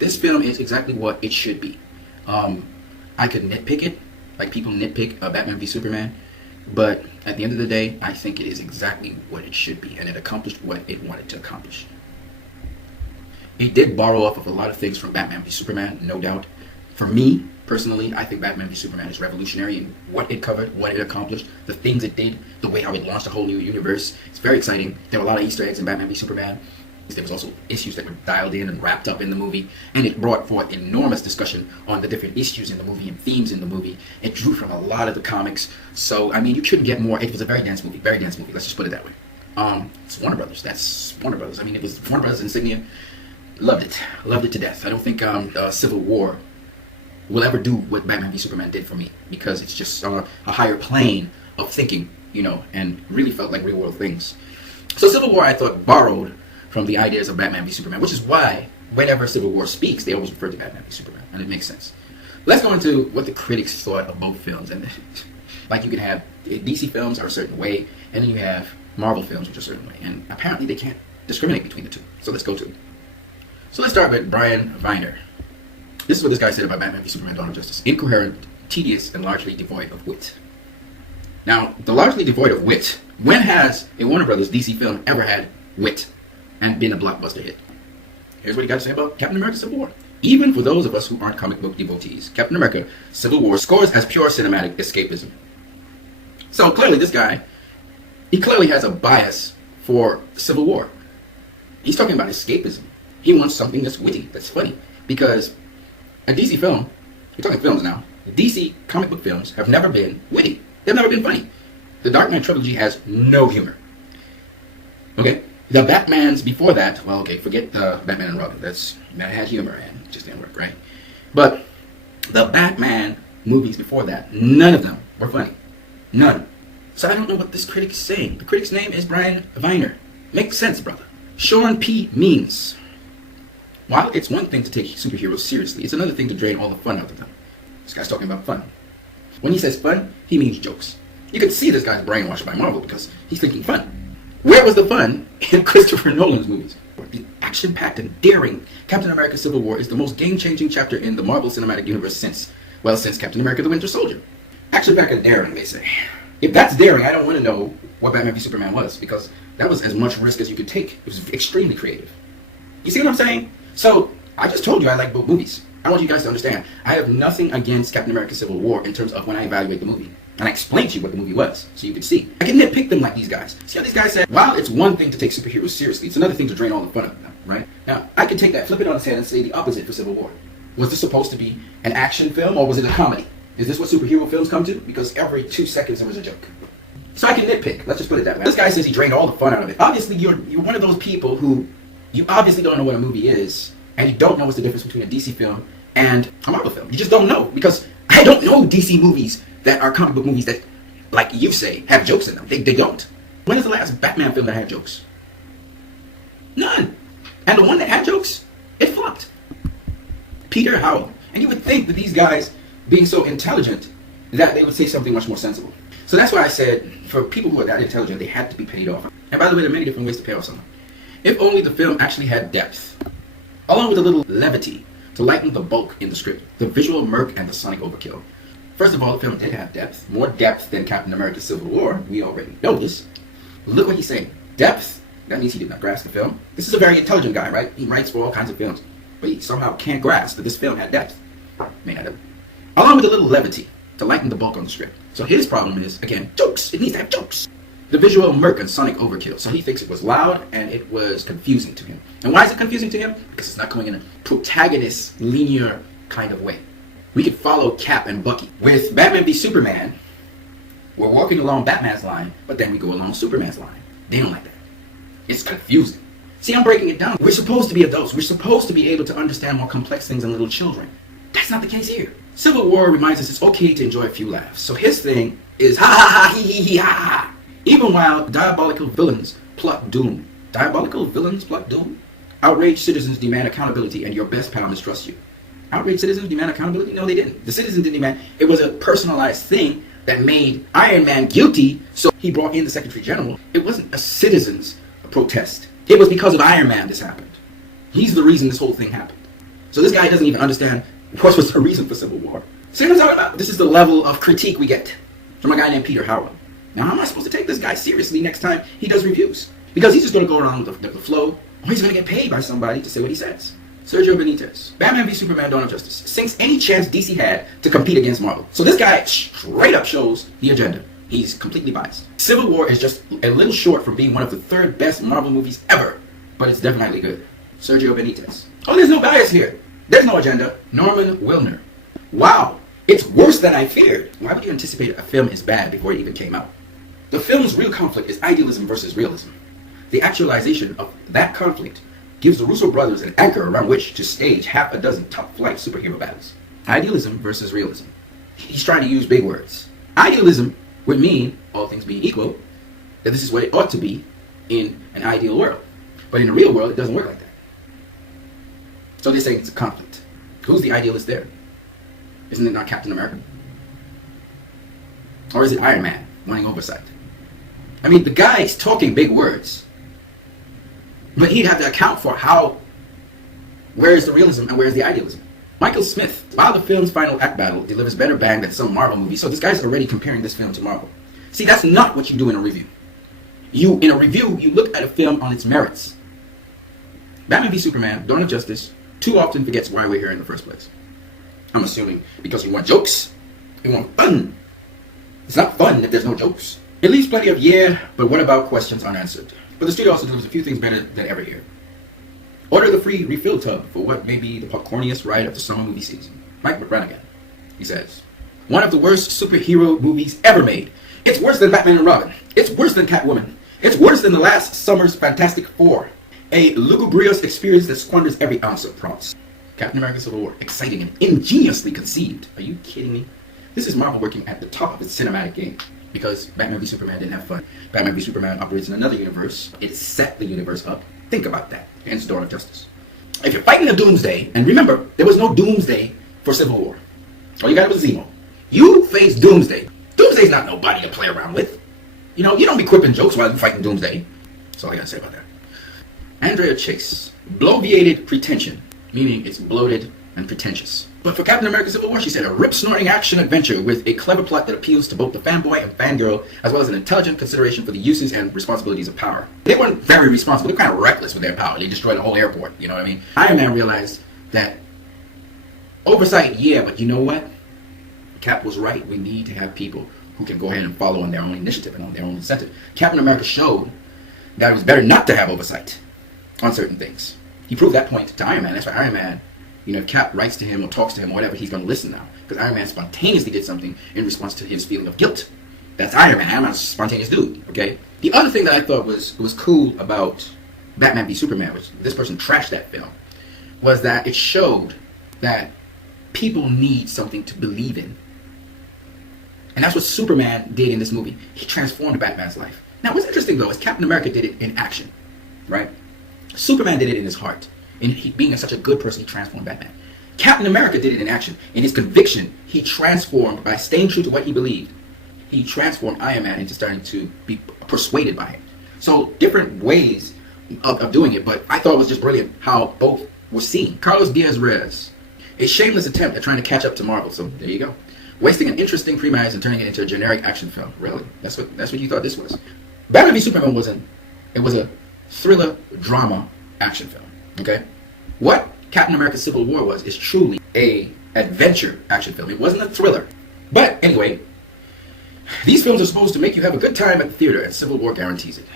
This film is exactly what it should be. I could nitpick it, like people nitpick Batman v Superman, but at the end of the day, I think it is exactly what it should be, and it accomplished what it wanted to accomplish. It did borrow off of a lot of things from Batman v Superman, no doubt. For me, personally, I think Batman v Superman is revolutionary in what it covered, what it accomplished, the things it did, the way how it launched a whole new universe. It's very exciting. There were a lot of Easter eggs in Batman v Superman. There was also issues that were dialed in and wrapped up in the movie, and it brought forth enormous discussion on the different issues in the movie and themes in the movie. It drew from a lot of the comics, so I mean, you couldn't get more. It was a very dense movie, very dense movie. Let's just put it that way. It's Warner Brothers. That's Warner Brothers. I mean, it was Warner Brothers insignia. Loved it to death. I don't think Civil War will ever do what Batman v Superman did for me, because it's just a higher plane of thinking, and really felt like real world things. So Civil War, I thought, borrowed from the ideas of Batman v Superman, which is why whenever Civil War speaks, they always refer to Batman v Superman, and it makes sense. Let's go into what the critics thought of both films. And like, you can have DC films are a certain way, and then you have Marvel films which are a certain way, and apparently they can't discriminate between the two. So let's go to it. So let's start with Brian Viner. This is what this guy said about Batman v Superman: Dawn of Justice. Incoherent, tedious, and largely devoid of wit. Now, the largely devoid of wit, when has a Warner Brothers DC film ever had wit and been a blockbuster hit? Here's what he got to say about Captain America Civil War. Even for those of us who aren't comic book devotees, Captain America Civil War scores as pure cinematic escapism. So clearly this guy, he clearly has a bias for Civil War. He's talking about escapism. He wants something that's witty, that's funny. Because a DC film, we're talking films now, DC comic book films have never been witty. They've never been funny. The Dark Knight trilogy has no humor. Okay? The Batmans before that, well, okay, forget Batman and Robin. That had humor and it just didn't work, right? But the Batman movies before that, none of them were funny. None. So I don't know what this critic is saying. The critic's name is Brian Viner. Makes sense, brother. Sean P. Means, while it's one thing to take superheroes seriously, it's another thing to drain all the fun out of them. This guy's talking about fun. When he says fun, he means jokes. You can see this guy's brainwashed by Marvel because he's thinking fun. Where was the fun in Christopher Nolan's movies? The action-packed and daring Captain America Civil War is the most game-changing chapter in the Marvel Cinematic Universe since Captain America the Winter Soldier. Action-packed and daring, they say. If that's daring, I don't want to know what Batman v Superman was, because that was as much risk as you could take. It was extremely creative. You see what I'm saying? So, I just told you I like both movies. I want you guys to understand, I have nothing against Captain America Civil War in terms of when I evaluate the movie. And I explained to you what the movie was, so you could see. I can nitpick them like these guys. See how these guys said, while it's one thing to take superheroes seriously, it's another thing to drain all the fun out of them, right? Now, I could take that, flip it on its head, and say the opposite for Civil War. Was this supposed to be an action film, or was it a comedy? Is this what superhero films come to? Because every 2 seconds there was a joke. So I can nitpick, let's just put it that way. This guy says he drained all the fun out of it. Obviously, you're one of those people who, you obviously don't know what a movie is, and you don't know what's the difference between a DC film and a Marvel film. You just don't know, because I don't know DC movies that are comic book movies that, like you say, have jokes in them. They don't. When is the last Batman film that had jokes? None. And the one that had jokes, it flopped. Peter Howell. And you would think that these guys, being so intelligent, that they would say something much more sensible. So that's why I said, for people who are that intelligent, they had to be paid off. And by the way, there are many different ways to pay off someone. If only the film actually had depth, along with a little levity to lighten the bulk in the script, the visual murk and the sonic overkill. First of all, the film did have depth, more depth than Captain America Civil War. We already know this. Look what he's saying. Depth, that means he did not grasp the film. This is a very intelligent guy, right? He writes for all kinds of films, but he somehow can't grasp that this film had depth. Man, along with a little levity to lighten the bulk on the script. So his problem is, again, jokes. It needs to have jokes. The visual murk and sonic overkill. So he thinks it was loud and it was confusing to him. And why is it confusing to him? Because it's not coming in a protagonist, linear kind of way. We could follow Cap and Bucky. With Batman v Superman, we're walking along Batman's line, but then we go along Superman's line. They don't like that. It's confusing. See, I'm breaking it down. We're supposed to be adults. We're supposed to be able to understand more complex things than little children. That's not the case here. Civil War reminds us it's okay to enjoy a few laughs. So his thing is ha ha ha he he ha ha. Even while diabolical villains plot doom. Diabolical villains plot doom? Outraged citizens demand accountability and your best pal mistrusts you. Outraged citizens demand accountability? No, they didn't. The citizens didn't demand. It was a personalized thing that made Iron Man guilty, so he brought in the Secretary General. It wasn't a citizen's protest. It was because of Iron Man this happened. He's the reason this whole thing happened. So this guy doesn't even understand what was the reason for Civil War. See what I'm talking about? This is the level of critique we get from a guy named Peter Howard. Now, how am I supposed to take this guy seriously next time he does reviews? Because he's just going to go around with the flow, or he's going to get paid by somebody to say what he says. Sergio Benitez, Batman v Superman: Dawn of Justice, sinks any chance DC had to compete against Marvel. So this guy straight up shows the agenda. He's completely biased. Civil War is just a little short from being one of the third best Marvel movies ever, but it's definitely good. Sergio Benitez. Oh, there's no bias here. There's no agenda. Norman Wilner. Wow, it's worse than I feared. Why would you anticipate a film is bad before it even came out? The film's real conflict is idealism versus realism. The actualization of that conflict gives the Russo brothers an anchor around which to stage half a dozen top-flight superhero battles. Idealism versus realism. He's trying to use big words. Idealism would mean, all things being equal, that this is what it ought to be in an ideal world. But in the real world, it doesn't work like that. So they're saying it's a conflict. Who's the idealist there? Isn't it not Captain America? Or is it Iron Man wanting oversight? I mean, the guy's talking big words, but he'd have to account for where is the realism and where is the idealism? Michael Smith, while the film's final act battle delivers better bang than some Marvel movies, so this guy's already comparing this film to Marvel. See, that's not what you do in a review. In a review, you look at a film on its merits. Batman v Superman: Dawn of Justice too often forgets why we're here in the first place. I'm assuming because you want jokes, you want fun. It's not fun if there's no jokes. It leaves plenty of but what about questions unanswered. But the studio also delivers a few things better than ever here. Order the free refill tub for what may be the popcorniest ride of the summer movie season. Mike McBranagan, he says, one of the worst superhero movies ever made. It's worse than Batman and Robin. It's worse than Catwoman. It's worse than the last summer's Fantastic Four. A lugubrious experience that squanders every ounce of promise. Captain America: Civil War, exciting and ingeniously conceived. Are you kidding me? This is Marvel working at the top of its cinematic game. Because Batman v Superman didn't have fun. Batman v Superman operates in another universe. It set the universe up. Think about that. Hence Dawn of Justice. If you're fighting a doomsday, and remember, there was no doomsday for Civil War. All you got was Zemo. You face doomsday. Doomsday's not nobody to play around with. You don't be quipping jokes while you're fighting doomsday. That's all I gotta say about that. Andrea Chase. Bloviated pretension. Meaning it's bloated and pretentious. But for Captain America: Civil War, she said, a rip-snorting action adventure with a clever plot that appeals to both the fanboy and fangirl, as well as an intelligent consideration for the uses and responsibilities of power. They weren't very responsible. They were kind of reckless with their power. They destroyed the whole airport, you know what I mean? Iron Man realized that oversight, but you know what? Cap was right. We need to have people who can go ahead and follow on their own initiative and on their own incentive. Captain America showed that it was better not to have oversight on certain things. He proved that point to Iron Man. That's why Iron Man, if Cap writes to him or talks to him or whatever, he's going to listen now. Because Iron Man spontaneously did something in response to his feeling of guilt. That's Iron Man. Iron Man's a spontaneous dude, okay? The other thing that I thought was cool about Batman v Superman, which this person trashed that film, was that it showed that people need something to believe in. And that's what Superman did in this movie. He transformed Batman's life. Now, what's interesting, though, is Captain America did it in action, right? Superman did it in his heart. And he, being such a good person, he transformed Batman. Captain America did it in action. In his conviction, he transformed, by staying true to what he believed, he transformed Iron Man into starting to be persuaded by him. So, different ways of doing it, but I thought it was just brilliant how both were seen. Carlos Diaz-Reyes, a shameless attempt at trying to catch up to Marvel. So, there you go. Wasting an interesting premise and turning it into a generic action film. Really? That's what you thought this was. Batman v Superman it was a thriller drama action film. Okay? What Captain America: Civil War is truly a adventure action film. It wasn't a thriller. But anyway, these films are supposed to make you have a good time at the theater, and Civil War guarantees it.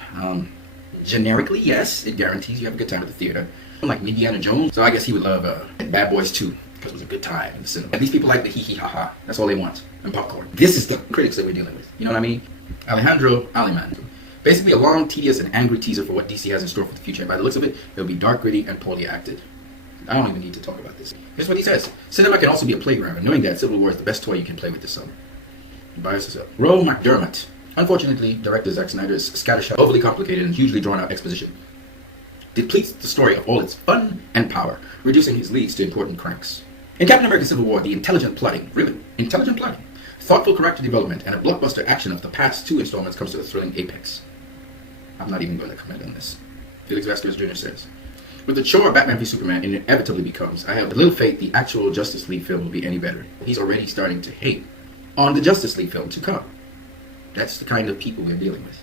Generically, yes, it guarantees you have a good time at the theater. Like Indiana Jones, so I guess he would love Bad Boys 2. Because it was a good time in the cinema. And these people like the hee hee ha ha. That's all they want. And popcorn. This is the critics that we're dealing with. You know what I mean? Alejandro Aleman. Basically a long, tedious, and angry teaser for what DC has in store for the future. And by the looks of it, it'll be dark, gritty, and poorly acted. I don't even need to talk about this. Here's what he says. Cinema can also be a playground, and knowing that, Civil War is the best toy you can play with this summer. He biases up. Ro McDermott. Unfortunately, director Zack Snyder's scattershot, overly complicated, and hugely drawn-out exposition depletes the story of all its fun and power, reducing his leads to important cranks. In Captain America: Civil War, the intelligent plotting, thoughtful character development, and a blockbuster action of the past two installments comes to a thrilling apex. I'm not even going to comment on this. Felix Vasquez Jr. says, With the chore Batman v Superman inevitably becomes, I have little faith the actual Justice League film will be any better. He's already starting to hate on the Justice League film to come. That's the kind of people we're dealing with.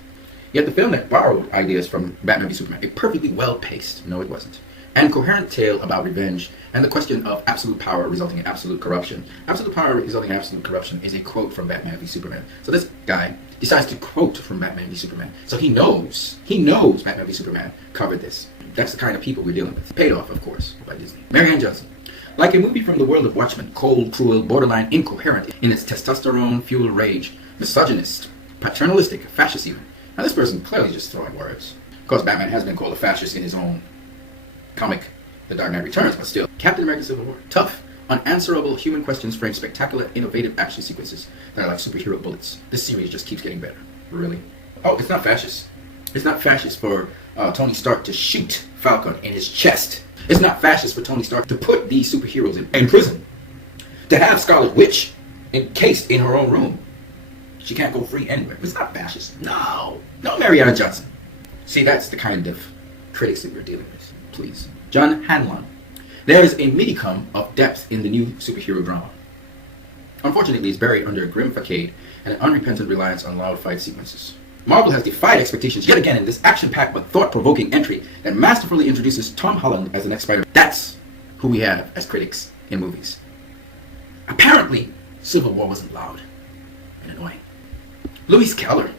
Yet the film that borrowed ideas from Batman v Superman, a perfectly well-paced, no it wasn't, and coherent tale about revenge and the question of absolute power resulting in absolute corruption. Absolute power resulting in absolute corruption is a quote from Batman v Superman. So this guy decides to quote from Batman v Superman. So he knows Batman v Superman covered this. That's the kind of people we're dealing with. Paid off, of course, by Disney. Marianne Johnson. Like a movie from the world of Watchmen, cold, cruel, borderline incoherent in its testosterone-fueled rage, misogynist, paternalistic, fascist even. Now this person clearly just throwing words. Of course, Batman has been called a fascist in his own comic, The Dark Knight Returns, but still. Captain America Civil War. Tough, unanswerable human questions frame spectacular, innovative action sequences that are like superhero bullets. This series just keeps getting better. Really. Oh, it's not fascist. It's not fascist for Tony Stark to shoot Falcon in his chest. It's not fascist for Tony Stark to put these superheroes in prison. To have Scarlet Witch encased in her own room. She can't go free anywhere. It's not fascist. No. No, Mariana Johnson. See, that's the kind of critics that we're dealing with. Please. John Hanlon. There is a modicum of depth in the new superhero drama. Unfortunately, it's buried under a grim facade and an unrepentant reliance on loud fight sequences. Marvel has defied expectations yet again in this action-packed but thought-provoking entry that masterfully introduces Tom Holland as the next Spider-Man. That's who we have as critics in movies. Apparently, Civil War wasn't loud and annoying. Louise Keller.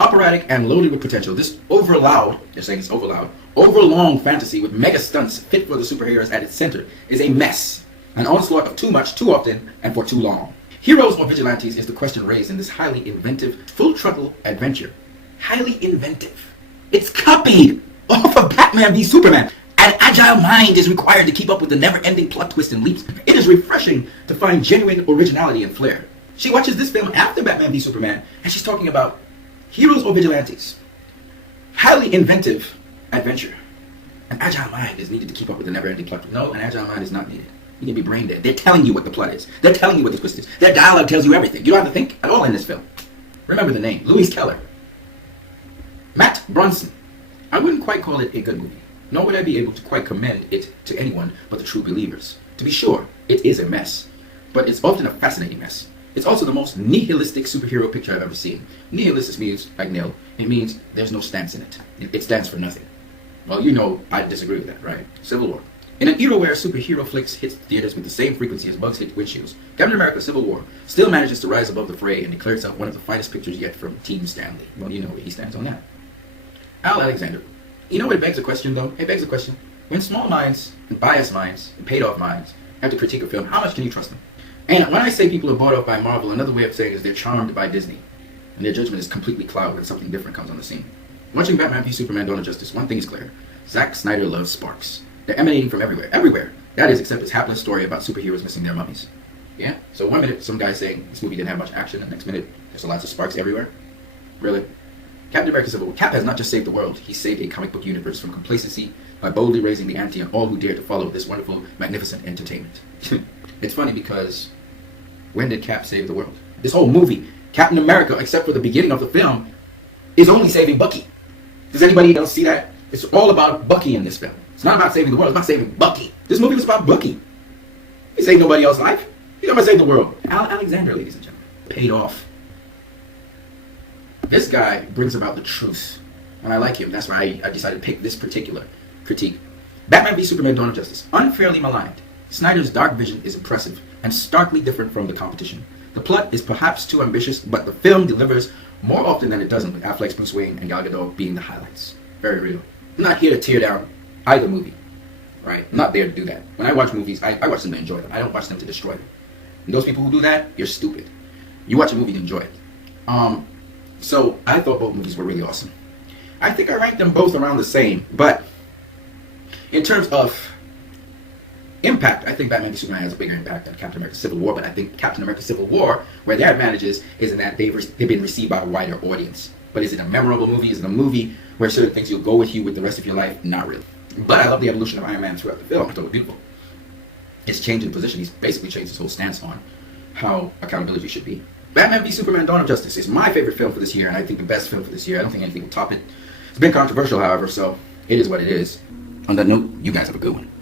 Operatic and loaded with potential, this over-loud, they're saying it's over-loud, over-long fantasy with mega stunts fit for the superheroes at its center is a mess. An onslaught of too much, too often, and for too long. Heroes or vigilantes is the question raised in this highly inventive, full-throttle adventure. Highly inventive. It's copied off of Batman v Superman. An agile mind is required to keep up with the never-ending plot twists and leaps. It is refreshing to find genuine originality and flair. She watches this film after Batman v Superman, and she's talking about heroes or vigilantes. Highly inventive adventure. An agile mind is needed to keep up with the never-ending plot. No, an agile mind is not needed. You can be brain dead. They're telling you what the plot is. They're telling you what the twist is. Their dialogue tells you everything. You don't have to think at all in this film. Remember the name, Louise Keller. Matt Bronson. I wouldn't quite call it a good movie, nor would I be able to quite commend it to anyone but the true believers. To be sure, it is a mess, but it's often a fascinating mess. It's also the most nihilistic superhero picture I've ever seen. Nihilistic means like nil. It means there's no stance in it. It stands for nothing. Well, you know I disagree with that, right? Civil War. In an era where superhero flicks hit theaters with the same frequency as bugs hit windshields, Captain America Civil War still manages to rise above the fray and declare itself one of the finest pictures yet from Team Stanley. Well, you know where he stands on that. Al Alexander. You know what it begs a question, though? It begs a question. When small minds, and biased minds, and paid-off minds have to critique a film, how much can you trust them? And when I say people are bought off by Marvel, another way of saying is they're charmed by Disney. And their judgment is completely clouded when something different comes on the scene. Watching Batman v Superman: Dawn of Justice, one thing is clear. Zack Snyder loves sparks. They're emanating from everywhere. Everywhere. That is, except his hapless story about superheroes missing their mummies. Yeah? So one minute, some guy's saying this movie didn't have much action, and the next minute, there's lots of sparks everywhere. Really? Captain America Civil War. Cap has not just saved the world, he saved a comic book universe from complacency by boldly raising the ante on all who dare to follow this wonderful, magnificent entertainment. It's funny because when did Cap save the world? This whole movie, Captain America, except for the beginning of the film, is only saving Bucky. Does anybody else see that? It's all about Bucky in this film. It's not about saving the world, it's about saving Bucky. This movie was about Bucky. He saved nobody else's life. He's going to save the world. Al Alexander, ladies and gentlemen. Paid off. This guy brings about the truth. And I like him. That's why I decided to pick this particular critique. Batman v Superman: Dawn of Justice. Unfairly maligned. Snyder's dark vision is impressive and starkly different from the competition. The plot is perhaps too ambitious, but the film delivers more often than it doesn't, with Affleck's Bruce Wayne and Gal Gadot being the highlights. Very real. I'm not here to tear down either movie. Right? I'm not there to do that. When I watch movies, I watch them to enjoy them. I don't watch them to destroy them. And those people who do that, you're stupid. You watch a movie to enjoy it. So I thought both movies were really awesome. I think I ranked them both around the same, but in terms of impact, I think Batman v Superman has a bigger impact than Captain America Civil War, but I think Captain America Civil War, where their advantage is in that they've been received by a wider audience. But is it a memorable movie? Is it a movie where certain things will go with you with the rest of your life? Not really. But I love the evolution of Iron Man throughout the film. I thought it was beautiful. It's changing position. He's basically changed his whole stance on how accountability should be. Batman v Superman: Dawn of Justice is my favorite film for this year, and I think the best film for this year. I don't think anything will top it. It's been controversial, however, so it is what it is. On that note, you guys have a good one.